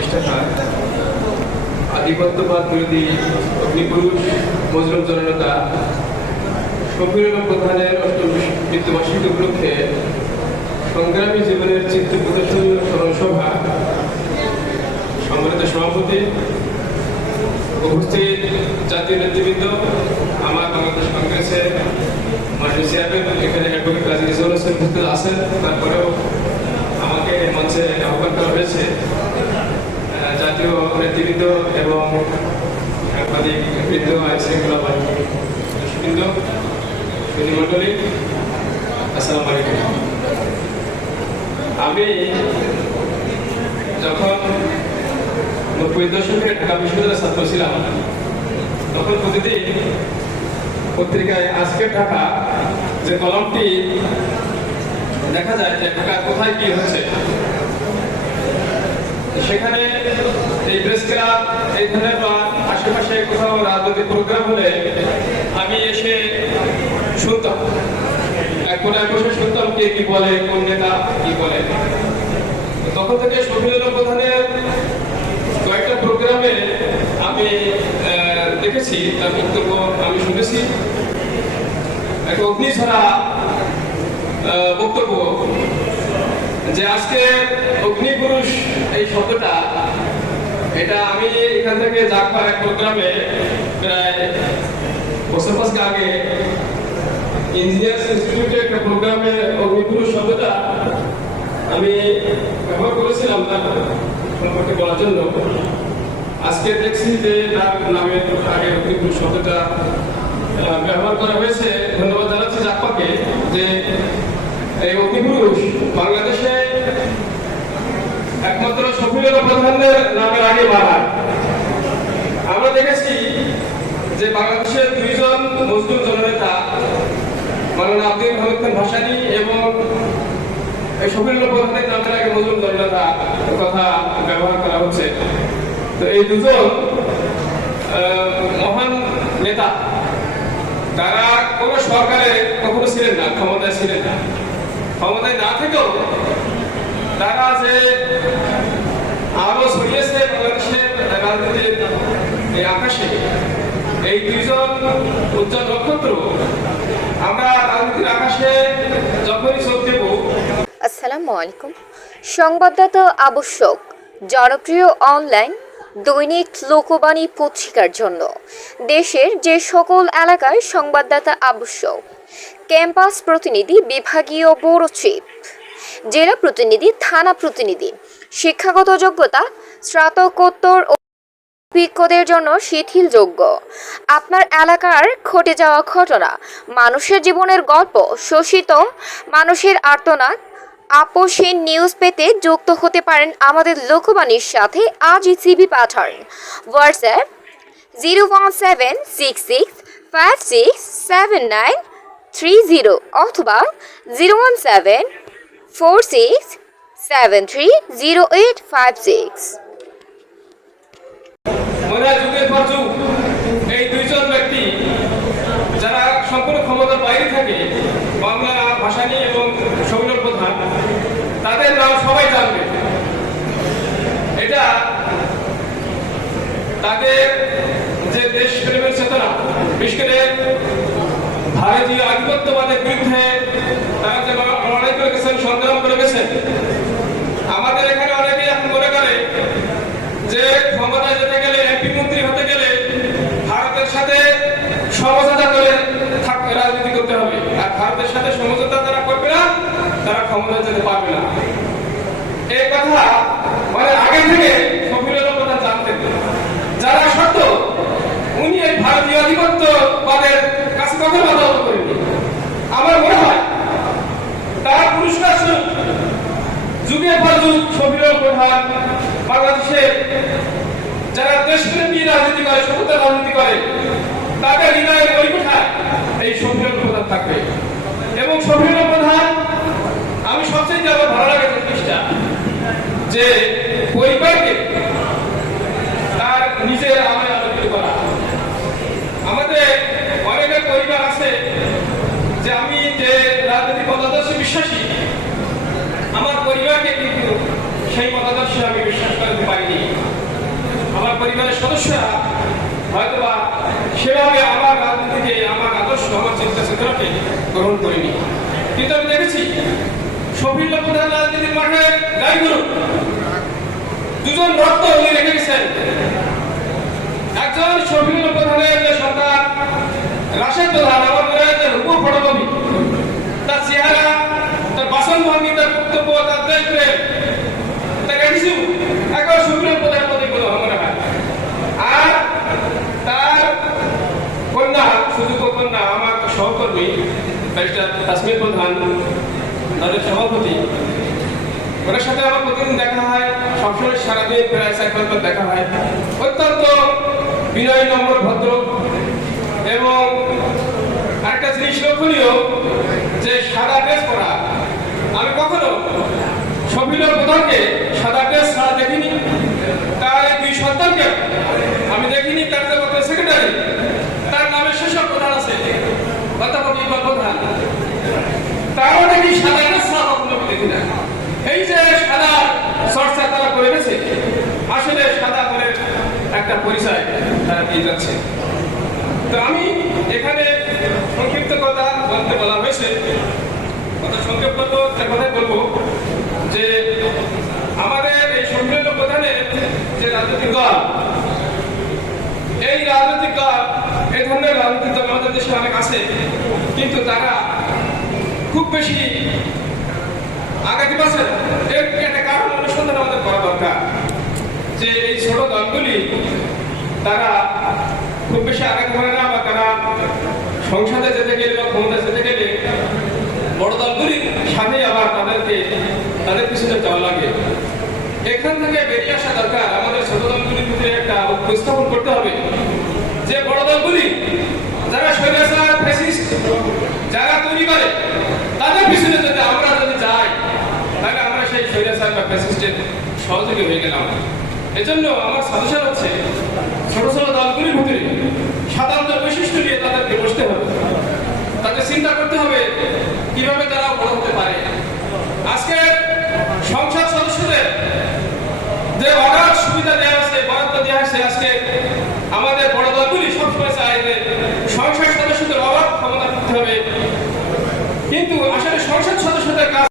প্রতিষ্ঠাতা আধিপত্যবাদ বিরোধী অগ্নিপুরুষ মজলুম জনতা শফিউল প্রধানের অষ্টম মৃত্যুবার্ষিকী উপলক্ষে সংগ্রামী জীবনের চিত্র প্রদর্শনী স্মরণ সম্মানিত সভাপতি, উপস্থিত জাতীয় নেতৃবৃন্দ, আমার বাংলাদেশ কংগ্রেসের মাননীয় এখানে অ্যাডভোকেট কাজী হোসেন উপস্থিত আছেন। তারপরেও আমাকে মঞ্চে আহ্বান করা হয়েছে আহ, জাতীয় নেতৃবৃন্দ এবং সাংবাদিক বৃন্দ আইন শৃঙ্খলা বাহিনী আসসালামু আলাইকুম আমি যখন নব্বই দশকে ঢাকা বিশ্ববিদ্যালয়ের ছাত্র ছিলাম, তখন প্রতিদিন পত্রিকায় আজকের ঢাকা যে কলমটি দেখা যায় যে ঢাকা কোথায় কি হচ্ছে সেখানে এই প্রেস ক্লাব এই ধরনের বা আশেপাশে কোথাও রাজনৈতিক প্রোগ্রাম হলে আমি এসে শুনতাম। এখন বসে শুনতাম কে কি বলে কোন নেতা কি বলে। তখন থেকে শফিউল প্রধানের কয়েকটা প্রোগ্রামে আমি দেখেছি তার বক্তব্য আমি শুনেছি। একটা আহ, বক্তব্য যে আজকে অগ্নিপুরুষ এই শব্দটা, এটা আমি এখান থেকে জাকবার এক প্রোগ্রামে প্রায় বছর পাঁচ আগে ইঞ্জিনিয়ার্স ইনস্টিটিউটে একটা প্রোগ্রামে অগ্নিপুরুষ শব্দটা আমি ব্যবহার করেছিলাম তার সম্পর্কে বলার জন্য। আজকে দেখছি যে তার নামে আগে অগ্নিপুরুষ শব্দটা ব্যবহার করা হয়েছে। ধন্যবাদ জানাচ্ছি জাকপাকে যে এই অগ্নিপুরুষ বাংলাদেশে একমাত্র শফিউল প্রধানের নামের আগে বাহার আমরা দেখেছি যে বাংলাদেশের দুইজন মুসলিম জননেতা মাওলানা আব্দুল হামিদ খান ভাসানী এবং শফিউল প্রধানের নামের আগে মুসলিম জননেতা কথা ব্যবহার করা হচ্ছে। তো এই দুজন মহান নেতা, তারা কোনো সরকারে কখনো ছিলেন না ক্ষমতায় ছিলেন না ক্ষমতায় না থেকেও দেব আসসালামু আলাইকুম। সংবাদদাতা আবশ্যক, জনপ্রিয় অনলাইন দৈনিক লোকবাণী পত্রিকার জন্য। দেশের যে সকল এলাকায় সংবাদদাতা আবশ্যক, ক্যাম্পাস প্রতিনিধি বিভাগীয় ব্যুরো জেলা প্রতিনিধি, থানা প্রতিনিধি। শিক্ষাগত যোগ্যতা, স্নাতকোত্তর অভিজ্ঞদের জন্য শিথিলযোগ্য আপনার এলাকার ঘটে যাওয়া ঘটনা, মানুষের জীবনের গল্প, শোষিত মানুষের আর্তনাদ আপোষহীন নিউজ পেতে যুক্ত হতে পারেন আমাদের লোকবাণীর সাথে আজই সিবি পাঠান। WhatsApp zero one seven six six five six seven nine three zero অথবা zero one seven four six seven three zero eight five six এই দুইজন ব্যক্তি যারা সম্পূর্ণ ক্ষমতার বাইরে থাকে, বাংলা ভাষা এবং সৌর প্রধান, তাদের নাম সবাই জানবে। এটা তাদের যে দেশ প্রেমের চেতনা, বিশেষ করে ভারতীয় আধিপত্যবাদের বিরুদ্ধে তারা যে লড়াই করে গেছেন, সংগ্রাম করে গেছেন। আমাদের এখানে অনেকে এখন মনে করে যে ক্ষমতায় যেতে গেলে, এমপি মন্ত্রী হতে গেলে ভারতের সাথে সমঝোতা করে থাক রাজনীতি করতে হবে। আর ভারতের সাথে সমঝোতা করবে না, তারা ক্ষমতায় যেতে পারবে না। এই কথা মানে আগে থেকে শফিউল কথা জানতেন। যারা সত্য, উনি এই ভারতীয় আধিপত্যবাদের কাছে কখনো আমার মনে হয় তার পুরস্কার স্বরূপ যুগের পর যুগ শফিউল প্রধান বাংলাদেশের যারা দেশপ্রেমী রাজনীতি করে সততা রাজনীতি করে তাদের হৃদয়ের পরিকোঠায় এই শফিউল প্রধান থাকবে এবং শফিউল প্রধান আমি সবচেয়ে আমার ভালো লাগে যে জিনিসটা যে পরিবারকে তার নিজের আমে আলোকিত করা আমাদের অনেকের পরিবার আছে যে আমি যে রাজনৈতিক মতাদর্শে বিশ্বাসী আমার পরিবারকে কিন্তু সেই মতাদর্শে আমি বিশ্বাস করতে পারিনি। আমার পরিবারের সদস্যরা হয়তোবা সেভাবে আমার রাজনীতিকে, আমার আদর্শ, আমার চিন্তা চেতনাকে গ্রহণ করিনি। কিন্তু আমি দেখেছি শফিল প্রধান রাজনীতির মাঠে গাই গরু দুজন রক্ত উনি রেখে গেছেন। একজন শফিল প্রধানের যে সরকার, রাশেদ প্রধান আমার মনে হয় যে রূপ ফটোকপি তার চেহারা তার বাসন ভঙ্গি তার বক্তব্য তার দেশ প্রেম তার কিছু একবার শফিল প্রধান প্রতি কোনো মনে হয় আর তার কন্যা সুযোগ্য কন্যা আমার সহকর্মী ব্যারিস্টার কাশ্মীর প্রধান দলের সভাপতি। ওনার সাথে আমার প্রতিদিন দেখা হয়, সবসময় সারাদিন প্রায় সাইকেল পর দেখা হয়। অত্যন্ত বিনয় নম্বর ভদ্র। এবং আরেকটা জিনিস লক্ষণীয়, যে সাদা ড্রেস পরা, আমি কখনো সবিল প্রধানকে সাদা ড্রেস ছাড়া দেখিনি তার এই দুই সন্তানকে আমি দেখিনি তার যে বর্তমান সেক্রেটারি তার নামে সেসব প্রধান আছে অধ্যাপক ইকবাল প্রধান তারও নাকি সাদা ড্রেস ছাড়া কখনো আমি দেখি না এই যে সাদা চর্চা তারা করে গেছে আসলে সাদা করে একটা পরিচয় তারা দিয়ে যাচ্ছে। তো আমি এখানে সংক্ষিপ্ত কথা বলতে বলা হয়েছে। কথা সংক্ষেপ একটা কথাই বলব যে আমাদের এই সম্মিলিত প্রধানের যে রাজনৈতিক দল, এই রাজনৈতিক দল, এই ধরনের রাজনৈতিক দল আমাদের দেশে অনেক আছে, কিন্তু তারা খুব বেশি বছর এর একটা কারণ অনুসন্ধান আমাদের করা দরকার যে এই ছোট দলগুলি তারা খুব বেশি আগে ধরে না বা তারা সংসদে যেতে গেলে বা ক্ষমতা যেতে গেলে বড় দলগুলির সাথে আবার তাদেরকে, তাদের পিছনে যাওয়া লাগে। এখান থেকে বেরিয়ে আসা দরকার। আমাদের ছোট দলগুলির ভিতরে একটা উপস্থাপন করতে হবে। যে বড় দলগুলি যারা স্বৈরাচার, ফ্যাসিস্ট, যারা তৈরি করে, তাদের পিছনে যদি আমরা যদি যাই, তাহলে আমরা সেই স্বৈরাচার বা ফ্যাসিস্টের সহযোগী হয়ে গেলাম। এজন্য আমার সাজেশন হচ্ছে ছোট ছোট দলগুলির ভিতরে সাধারণ বৈশিষ্ট্য নিয়ে তাদেরকে বসতে হবে। তাদের চিন্তা করতে হবে কীভাবে তারা বড় হতে পারে। আজকে সংসদ সদস্যদের যে অগাধ সুবিধা দেওয়া আছে বরাদ্দ দেওয়া আছে আজকে আমাদের বড় দলগুলি সবসময় চায় যে সংসদ সদস্যদের অভাব ক্ষমতা করতে হবে। কিন্তু আসলে সংসদ সদস্যদের কাজ